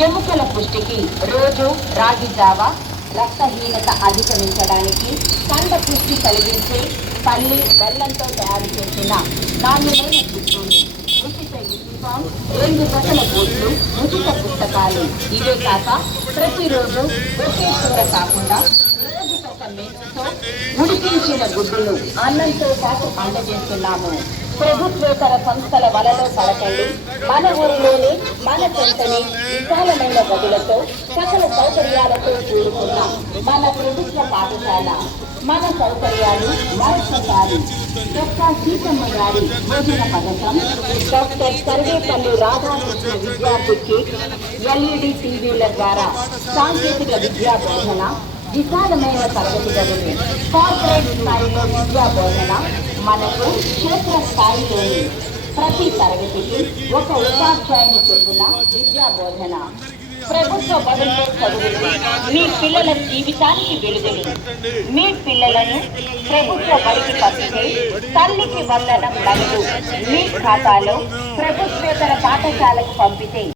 ఎముకల పుష్టికి రోజు రాగి జావ, రక్తహీనత అధిగమించడానికి కండ పుష్టి కలిగించే తల్లి బెల్లంతో తయారు చేసిన నాణ్యమైన చిత్తూరు, ఉచిత యూనిఫామ్, 2 జతల బూట్లు, ఉచిత పుస్తకాలు. ఇవే కాక ప్రతిరోజు ఒకే కూర కాకుండా రోజుకొక మెనూతో ఉడికించిన గుడ్డును అన్నంతో పాటు అందజేస్తున్నాము. ప్రభుత్వేతర సంస్థల వలలో పడకండి. మన ఊరిలోనే మన సొంతని విశాలమైన గదులతో సకల సౌకర్యాలతో కూడుకున్న మన ప్రభుత్వ పాఠశాల. మన సౌకర్యాలు మరొకసారి డాక్టర్ సీతమ్మ గారి భోజన పథకం, డాక్టర్ సర్వేపల్లి రాధాకృష్ణ విద్యార్థికి LED టీవీల ద్వారా సాంకేతిక విద్యా బోధన, విశాలమైన తరగతి గదులు, కార్పొరేట్ స్థాయిలో విద్యా బోధన, మనకు క్షేత్ర స్థాయిలోని ప్రతి తరగతికి ఒక ఉపాధ్యాయుని చొప్పున విద్యా బోధన. ప్రభుత్వ బడుల్లో చదువులు మీ పిల్లల జీవితానికి వెలుగులు. మీ పిల్లలను ప్రభుత్వ బడికి పంపితే తల్లికి వందనం నగదు మీ ఖాతాలో, ప్రభుత్వేతర పాఠశాలకు పంపితే